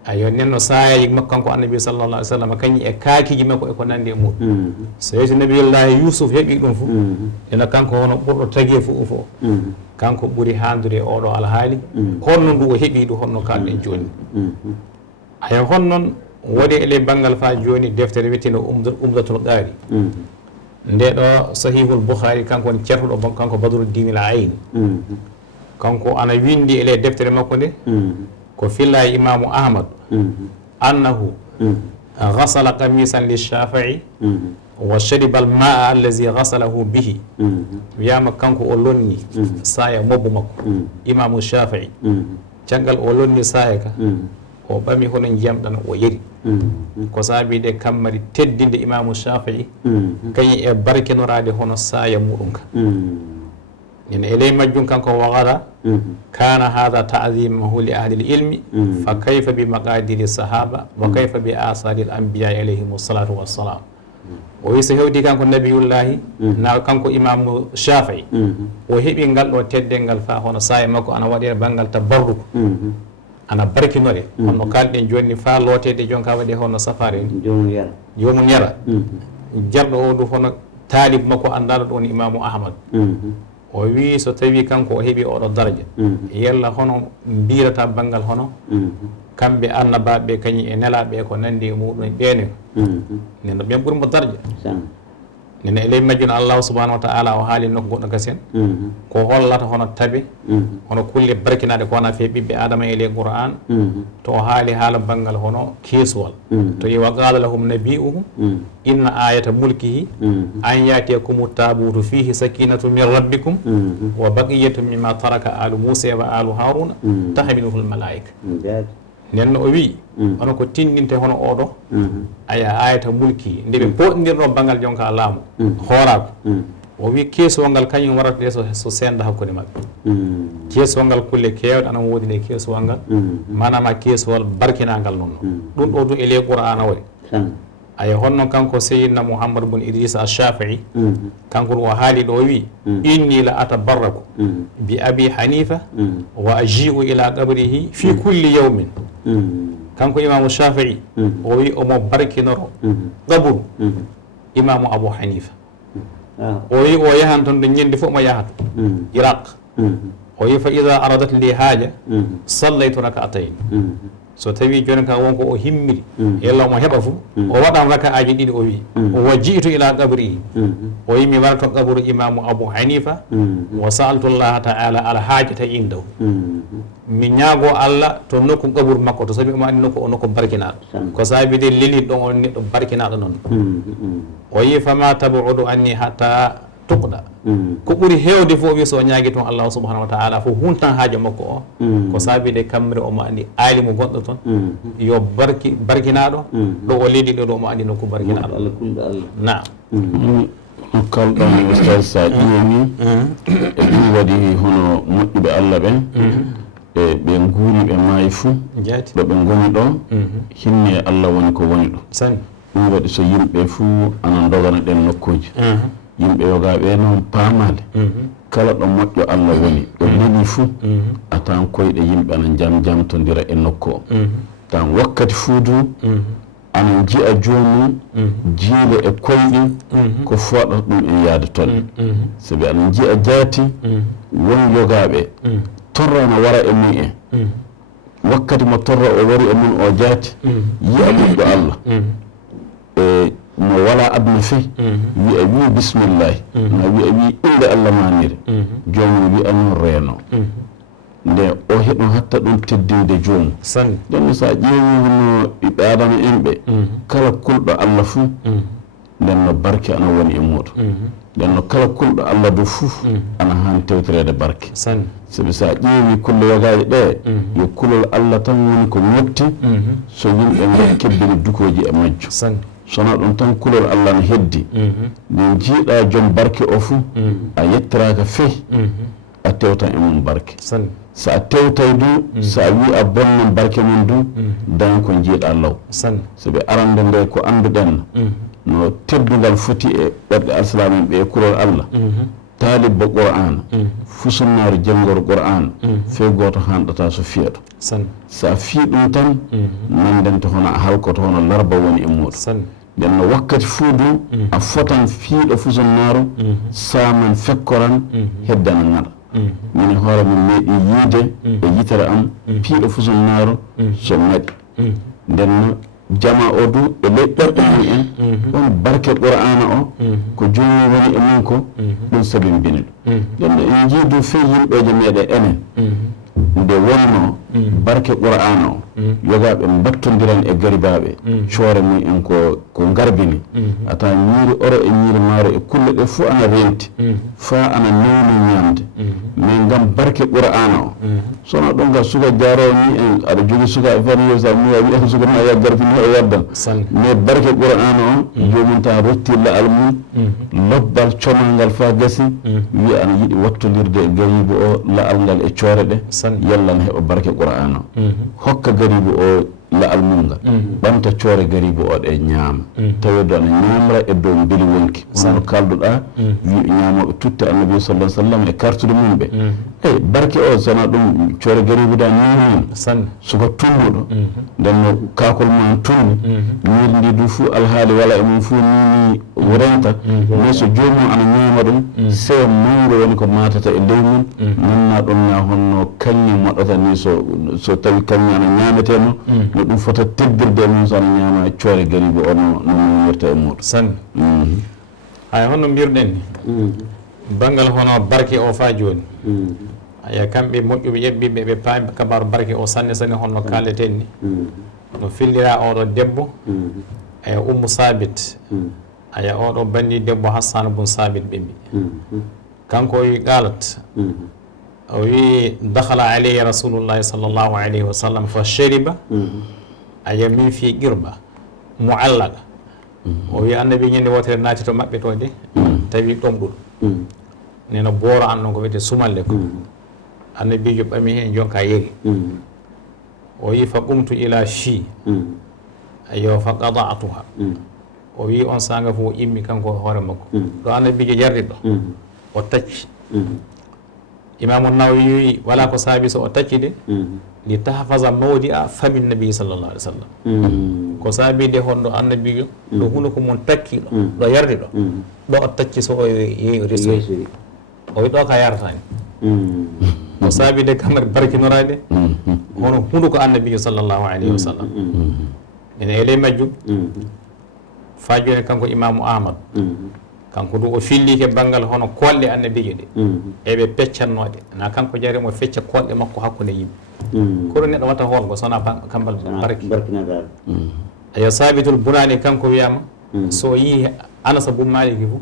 ayo nenno sayaji makko kanko annabi sallallah alih w sallam kañi e kaakiji makko eko nandi e muɗum so yeyti nabiyullahi yusuf heeɓi ɗum fof ene kanko hono ɓurɗo tagui fof o kanko ɓuuri handude e oɗo alhaali honno ndu o heeɓi ɗum honno kalɗen joni ayo honnoon waɗi ele banggal fa joni deftere wiyeteno umdatul qari nde ɗo sahihul boukhari kanko woni ceertuɗo kanko badruddin al ayn kanko ana windi ele deftere makko nde ko filla e imamu ahmad annahu gasala qamisan lishafii wa shariba al maa allazi gasalahu bihi wiyama kanko o lonni saya mobbo makko imamu shafii caggal o lonni saya ka o ɓami hono jiyamɗan o yeri ko saabide kammari teddinde imamu shafii kañi e barkenorade hono saya muɗum ka ene eley majjum kanko wagara kana hada ta'zimahu li ahli l-ilmi fa kayfa bi maqadiri sahaba wa kayfa bi asari l anbiya alayhim salatu wassalam o wi so hewti kanko nabiyullahi na kanko imamu shafii o heeɓi ngal ɗo teddengal fa hono saya makko ana waɗe banggal tabarruko ana barkinore honno kalɗen joni fa lootede jonka waɗe hono safare jomum yara jarɗo o du hono taalib makko andaɗo ɗon imamu ahmad o wi so tawi kanko o heeɓi oɗo daraja yalla hono mbirata banggal hono kamɓe annabaɓe kañi e nelaɓe ko nandi e muɗum ɓeene neno ɓen ɓuurimo daraja nene eley majjuna allahu subahanahu wa taala o haali nokko goɗɗo kasen ko hollata hono tabe hono kulle barkinaɗe ko wona fe ɓiɓɓe adama e ley qur'an to o haali haala banggal hono keesuwal to yi wa qala lahum nabi'uhu inna ayata mulkihi an yatiyakumu tabutu fihi sakinatu min rabbikum wa baqiyatu mimma taraka alu musa wa alu haruna tahmiluhu l malaika nenno o wi hono ko tindinte hono oɗo aya ayata mulki nde ɓe poɗidirɗo banggal jonka laamu hoorako o wi keesowal ngal kañum warata ɗe so senda hakkude maɓɓe keesowal ngal kulle kewɗe anan woodi nde keesowal ngal manama keesowal barkinagal noon ɗum ɗo du e ley qur'ana waɗi ay honno kanko seydina mouhammad bun idrissa al-shafii kanko o haali ɗo wi inni la atabarraku bi abi hanifa wa aji'u ila qabrihi fi kulli yawmin kanko imamu shafii o wi omo barkinoro qabru imamu abou hanifa o wi o yahan toon ɗo ñande fof mo yahata iraq o wi fa ida aradat li haaja sallaytu rak'atayn so tawi joni ka wonko o himmiri yalla omo heɓa fo o waɗan raka aji ɗiɗi o wi wa jiitu ila qabri o wi mi warto qabru imamu abou hanifa wa sa'altu llaha ta'ala ala haajata indahu mi ñaago allah to nokku qabru makko to sabi omo andi nokku o nokku barkinaɗo ko saabi de leli ɗon on neɗɗo barkinaɗo noon o wi fama tabudu anni hatta tuqda ko ɓuri hewde fof wi so ñaagui toon allahu subahanahu wa taala fo huntan haajo makko o ko saabi de kamre omo andi alimu gonɗo toon yo barkinaɗo ɗo o leydi ɗo omo andi nokku barkinaɗo naam kalɗon ustad sa ƴeewi e ɗum waɗi hono moƴƴuɓe allah ɓen e ɓe guuri ɓe maayi fuu ɗo ɓe goni ɗo hinne allah woni ko woni ɗo ɗum waɗi so yimɓe fuu ana dogana ɗen nokkuji yimɓe yogaɓe noon paamale kala ɗo moƴƴo allah woni ɗo leɗi fuu a tawan koyɗe yimɓe ana jamtodira e nokku o tan wakkati fuu du ana jiya joomum jiile e koyɗi ko fooɗata ɗum en yaade tolle sabi ana jiya jaati won yogaɓe torra na wara e mum en wakkati mo torra o wari e mum o jaati yiya ɓiɗɗo allah e mo wala aduna fey wiya wi bisimillahi ma wiya wi inde allah manire joomum wiya noon reeno nde o heɗum hatta ɗum teddinde joomum jonno sa ƴeewino ɓiɓɓe adama en ɓe kala kulɗo allah fuu nden no barke ana woni e muɗum nden no kala kulɗo allah do fuu ana han tewtorede barke sabi sa ƴeewi kulle yogaji ɗe yo kulol allah tan woni ko motti so yimɓe ɓe kebbini dukoji e majjo sona ɗum tan kulol allah no heddi min jiiɗa joom barke o fuu a yettiraka fey a tewtan e mum barke so a tewtay du so a wi a bonnan barke mum du dañi ko jiiɗa law sabi arande nde ko anduɗen no teddugal foti e ɓerɗe alsilamen ɓe e kulol allah taalibbo qur'ana fusunnaaro janngoro qur'ana fey gooto hanɗata so fiyaɗo so a fii ɗum tan nanden to hono a halkoto hono larba woni e muɗum nden no wakkati fuu du a fotan fiiɗo fusunnaaro saman fekkoran heddana ngaɗa mine hoore mum meeɗi yiide e yitere am piiɗo fusunnaaro so ngaɗi nden no jama o du e ley ɓerɗe mum en ɗon barke qur'ana o ko joomum woni e mum ko ɗum sabimbini ɗum nden no en jiidu fey yimɓeje meɗe enen nde wonno barke qur'ana o yogaɓe battodiran e garibaɓe coore mum en ko garbini ata ñiiri oro e ñiiri maaro e kulle ɗe fo ana renti fa ana newno ñamde mais gam barke qur'ana o sono ɗon ga suka jarowo ni en aɗa jogui suka e fan yosa mi a wiyata suka ma ya garbini o yaddan mais barke qur'ana o jomum tan rotti laal mum lobbal comal ngal fa gasi wiya ana yiiɗi wattodirde e garibu o laal ngal e coore ɗe yallan heɓa barke qur'ana o hokka garibu o laal mum ngal ɓamta coore garibu o ɗe ñaama tawi do ana ñamra e dow beeli wonki hono kalduɗa wiɓe ñamoɓe tutte annabi sallah sallam e kartude mum ɓe eyi barke o sona ɗum coore garibu da ñamen soko tunnuɗo nden no kakol ma tunni ñiiri ndi du fuu alhaali wala e mum fuu nini renta mais so jomum ana ñaama ɗum sewo mawgo woni ko matata e ley mum nanna ɗum na honno kañƴi moɗɗata ni so tawi kañƴi ana ñameteno no ɗum fota teddirde mum so ana ñaama coore garibu o no mum wirta e muɗum hay honno mbirɗen ni banggal hono barke o fa joni aya kamɓe moƴƴuɓe ƴeɓɓiɓe ɓe paami kabaru barke o sanne sanne honno kaaleten ni no fillira oɗo debbo aya ummu sabit aya oɗo bandi debbo hassan bun sabit ɓembi kanko o wi qalat o wi dakhala alayhi rasulullahi sallllahu alayhi wa sallam fa shariba aya min fi qirba muallaqa o wi annabi ñande wotere naati to maɓɓe to de tawi ɗomɗuɗo neno booro an ɗon ko wiyete sumalle ko annabijo ɓami hen jonka yeri o wi fa qumtu ila chi ayo fa qada'tuha o wi on sanga fof o immi kanko hoore makko ɗo annabijo jardi ɗo o tacci imamu Nawawi wi wala ko saabi so o tacci de li tahfaza mawdi a fami nabi sallallahu alih w sallam ko saabi de honɗo annabijo ɗo hunde ko mon takki ɗo yardi ɗo o tacci so o yeeyi resoyi o wi ɗo ka yaratani o saabi de kamar barkinorade hono hunde ko annabijo sallllahu alayhi wa sallam ene ele majjum fa joni kanko imamu Ahmad kanko du o fillike banggal hono kolɗe annabijo ɗe eɓe peccannoɗe na kanko jarimo fecca kolɗe makko hakkude yimɓe koɗo neɗɗo watta holgo sona kambal barki ayo sabitul bunani kanko wiyama so yi Anas bun Maliki fo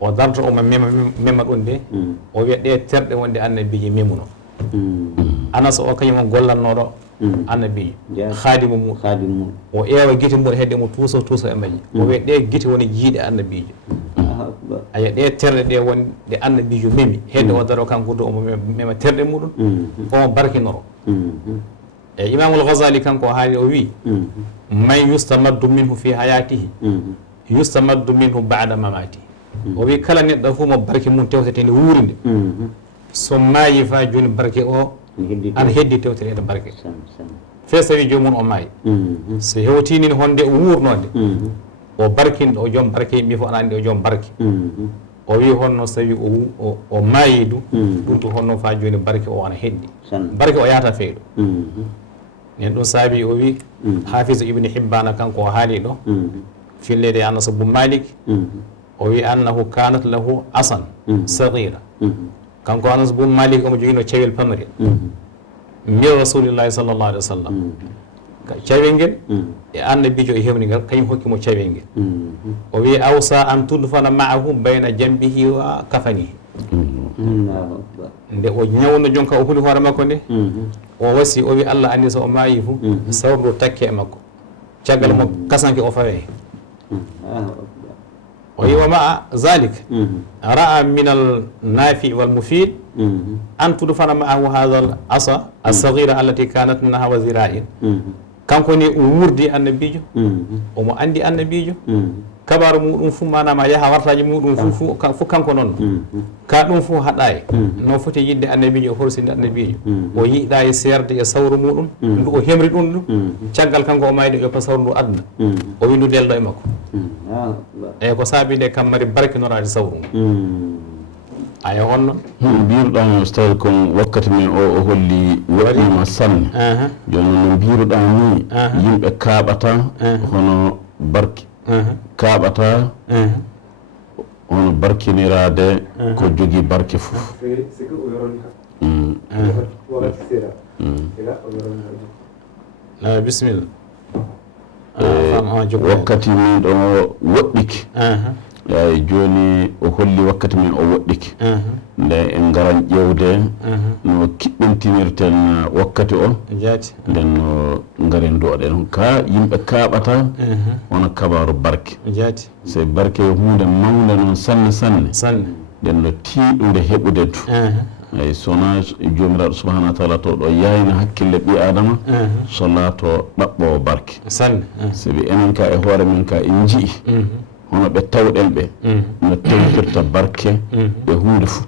o darto omo mema ɗum de o wiya ɗe terɗe wonde annabijo memuno Anas o kañum on gollannoɗo annabijo haadimu muɗum o ƴeewa guite muɗum hedde mo tuuso e majji o wiya ɗe guite woni jiiɗe annabijo aya ɗe terɗe ɗe wonde annabijo memi hedde o daro kanko do omo mema terɗe muɗum omo barkinoro e Imamul Ghazali kanko haali o wi man yustamaddu minhu fi hayatihi yustamaddu minhu ba'da mamatihi o wi kala neɗɗo fof mo barke mum tewtete nde wuurde so maayi fa joni barke o ana heddi tewtere ede barke fees tawi jomum o maayi so hewtini honde o wurnode o barkinɗo o joom barke yimɓe fof ana andi o joom barke o wi honno so tawi o maayi du ɗum to honno fa joni barke o ana heddi barke o yahata feyɗo nen ɗum saabi o wi Hafizu Ibn Hibbana kanko o haali ɗo fillede Anas bun Malik o wi annahu kanat lahu asan sagira kanko Anas bun Malik omo jogino cewel pamrel min rasulillahi sallllahu alih wa sallam cewel ngel e annabijo e hewnigal kañum hokkimo cewel ngel o wi awsa an tudfana ma'ahu bayna jambihi wa kafanihi nde o ñawno jonka o huli hoore makko nde o wasi o wi Allah andi so o maayi fu sawru takke e makko caggal mo kasanke o fawe o wi wa ma'a zalik ra'a min al nafi wal mufid an tudfana ma'ahu hadha al asa as-saghira allati kanat nahwa zira'in kanko ni wurdi annabijo omo andi annabijo kabaru muɗum fu manama yaha wartaji muɗum fu kanko noon ka ɗum fu haɗayi no foti yidde annabijo o horsinde annabijo o yiiɗa e serde e sawru muɗum ndu o hemri ɗum ɗum caggal kanko o mayde ƴoppa sawru ndu aduna o wi ndu delɗo e makko eyyi ko saabi nde kam mari barkinorade sawru ngu aya honno mbiruɗa ustad kon wakkati men o holli waɗima sanne joni no mbiruɗa ni yimɓe kaaɓata hono barki kaaɓata hono barkinirade ko jogui barke fof bisimilla wakkati min ɗo woɗɗiki eyi joni o holli wakkati men o woɗɗiki nde en garan ƴewde no kiɓɓintinirten wakkati o nden no garen doɗen ka yimɓe kaaɓata hono kabaru barke so barke hunde mawde noon sanne nden no tiiɗude heɓude du eyyi sona jomiraɗo subahanahu wa taala to ɗo yayna hakkille ɓi adama so laato ɗaɓɓowo barke sabi enen ka e hoore men ka en jii hono ɓe tawɗen ɓe no tawtirta barke e hunde fuu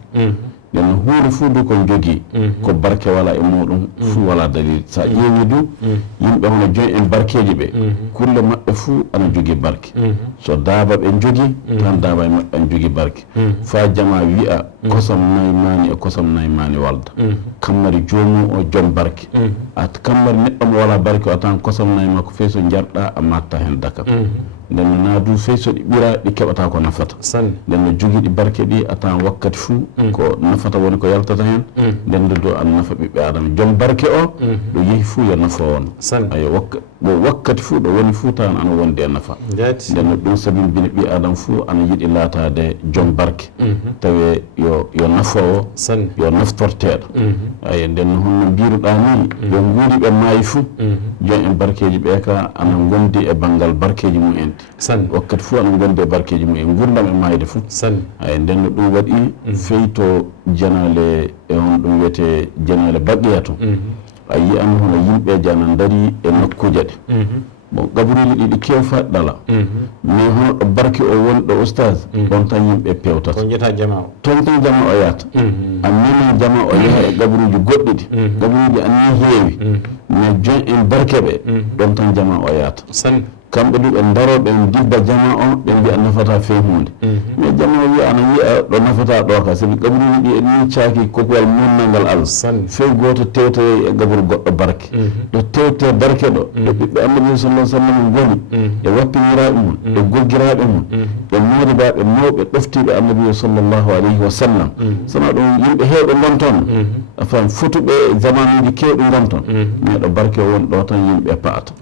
nden hunde fuu du kon jogui ko barke wala e muɗum fuu wala dalil sa ƴeewi du yimɓe hono joni en barkeji ɓe kulle mabɓe fuu ana jogui barke so daaba ɓe jogui tan daaba e mabɓe ana jogui barke fa jama wiya kosam nayyi mani e kosam nayyi mani walda kammari jomum o joom barke at kammari neɗɗo mo wala barke o tan kosam nayyi makko fey so jarɗa a matta hen dakam nden no na du fey so ɗi ɓira ɗi keɓata ko nafata nden no jogui ɗi barke ɗi a tawan wakkati fuu ko nafata woni ko yaltata hen nden do an nafa ɓiɓɓe adama joom barke o ɗo yeehi fuu yo nafa on ayo wakkati fuu ɗo woni fuu tan ana wonde e nafa nden ɗum sabimbini ɓi adama fuu ana yiiɗi laatade joom barke tawi yo nafa o yo naftorteɗo ayi nden honno mbiruɗa ni yo guuri ɓe maayi fuu joom en barkeji ɓe ka ana gondi e banggal barkeji mumen ɗi wakkati fuu ana gondi e barkeji mumen gurdam e maayde fuu ayi nden ɗum waɗi feyto janale e on ɗum wiyete janale baqiya to a yiyan hono yimɓe jana daari e nokkuje ɗe bon gaburuji ɗiɗi kewfaɗ ɗala mais hono ɗo barke o woni ɗo oustage ɗon tan yimɓe pewtata toon tan jama o yahata ammin jama o yaha e gaburuji goɗɗi ɗi gaburuji anni heewi mais jon en barke ɓe ɗon tan jama o yahata kamɓe ɗum ɓe daroɓe en dibba jama o ɓe mbiya nafata fe hunde mais jama o wiya ana wiya ɗo nafata ɗo ka sabi gaburuji ɗi en caaki kokoyal monnalngal Allah fey goto tewtoye e gaburu goɗɗo barke ɗo tewte barke ɗo ɗo ɓiɓɓe annabi sallallahu sallam goni e wappiniraɓe mum e goggiraɓe mum ɓe modibaɓe mawɓe ɗoftiɓe annabi sallllahu alayhi wa sallam sono ɗum yimɓe heewɓe gon toon afan fotuɓe zamanuji kewɗi gon toon mais ɗo barke woni ɗo tan yimɓe paata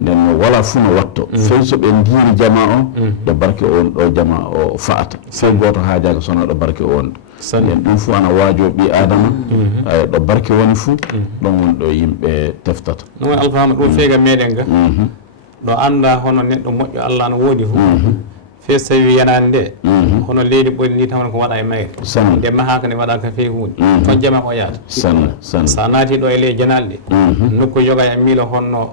nden no wala fuu no watto fey so ɓe ndiiri jama o ɗo barke o woni ɗo jama o faata fey goto haajaga sono ɗo barke o woni ɗo nden ɗum fuu ana waajo ɓi adama ɗo barke woni fuu ɗon woni ɗo yimɓe teftata ɗum woni alfahama ɗum feega meɗen ga ɗo anda hono neɗɗo moƴƴo Allah no woodi fof fe so tawi yanade nde hono leydi ɓoydi ndi tan ko waɗa e mayre nde mahaka nde waɗa ka fewi hunde toon jama o yaata sa naati ɗo e ley janalɗe nokku yoga e miilo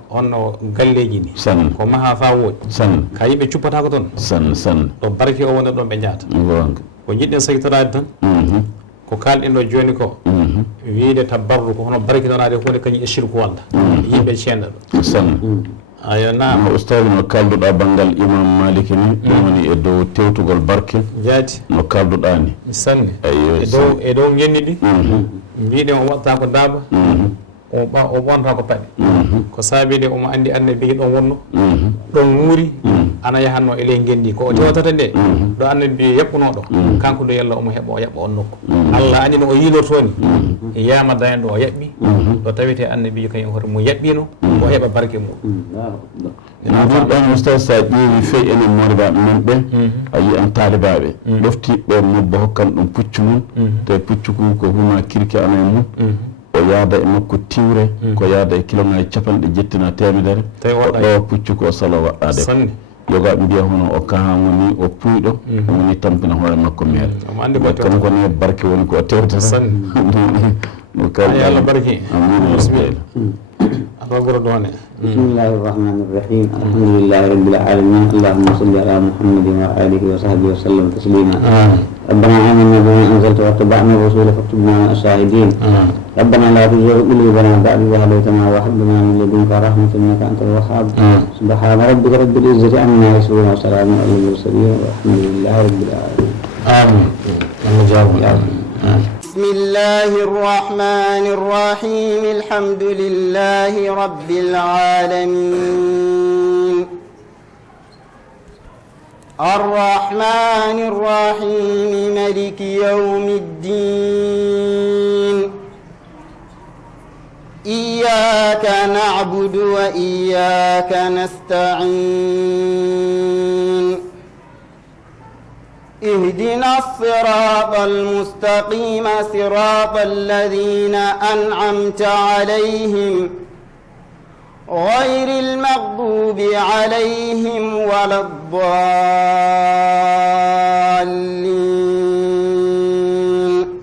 honno galleji ni ko maha fa woodi ka yimɓe cuppatako toon ɗo barke o wonde ɗon ɓe jaata ko jiɗɗen saytorade tan ko kalɗen ɗo joni ko wiide tabarru ko hono barkitorade hunde kañum e sirku walla yimɓe ceenɗa ɗo no ustadi no kalduɗa banggal imam maliki ni ɗum woni e dow tewtugol barke jaati no kalduɗa ni sanne e dow genni ɗi mbiɗen o watta ko daaba o ɓonta ko paɗe ko saabide omo andi annabi ɗon wonno ɗon wuuri ana yahanno e ley genndi ko o tewtata nde ɗo annabi yaɓɓunoɗo kanko ɗo yalla omo heɓa o yaɓɓa on nokku Allah andi no o yiilortoni yama daña ɗo o yaɓɓi ɗo tawite annabi kañum hoto mo yaɓɓino o heɓa barke mum ɗon ustad sa ƴeewi fey enen moribaɓe men ɓe a yiyan taalibaɓe ɗoftiɓe mubba hokkan ɗum puccu mum te puccu ko huma kirki ana e mum o yaada e nokku tiwre ko yaada e kiloŋaji capanɗe jettina temedere ɗo puccu ko sala waɗɗade yogaɓe mbiya hono o kaha woni o puyɗo woni tampina hoore makko meere kanko ne barke woni ko tewtata no Allah barke بسم الله الرحمن الرحيم الحمد لله رب العالمين اللهم صل على محمد وآله وصحبه وسلم تسليما ربنا آمنا بما أنزلت واتبعنا الرسول فاكتبنا مع الشاهدين ربنا لا تزغ قلوبنا بعد إذ هديتنا وهب لنا من لدنك رحمة إنك أنت الوهاب سبحان ربك رب العزة عما يصفون وسلام على المرسلين والحمد لله رب العالمين بسم الله الرحمن الرحيم الحمد لله رب العالمين الرحمن الرحيم مالك يوم الدين إياك نعبد وإياك نستعين اهدنا الصراط المستقيم صراط الذين أنعمت عليهم غير المغضوب عليهم ولا الضالين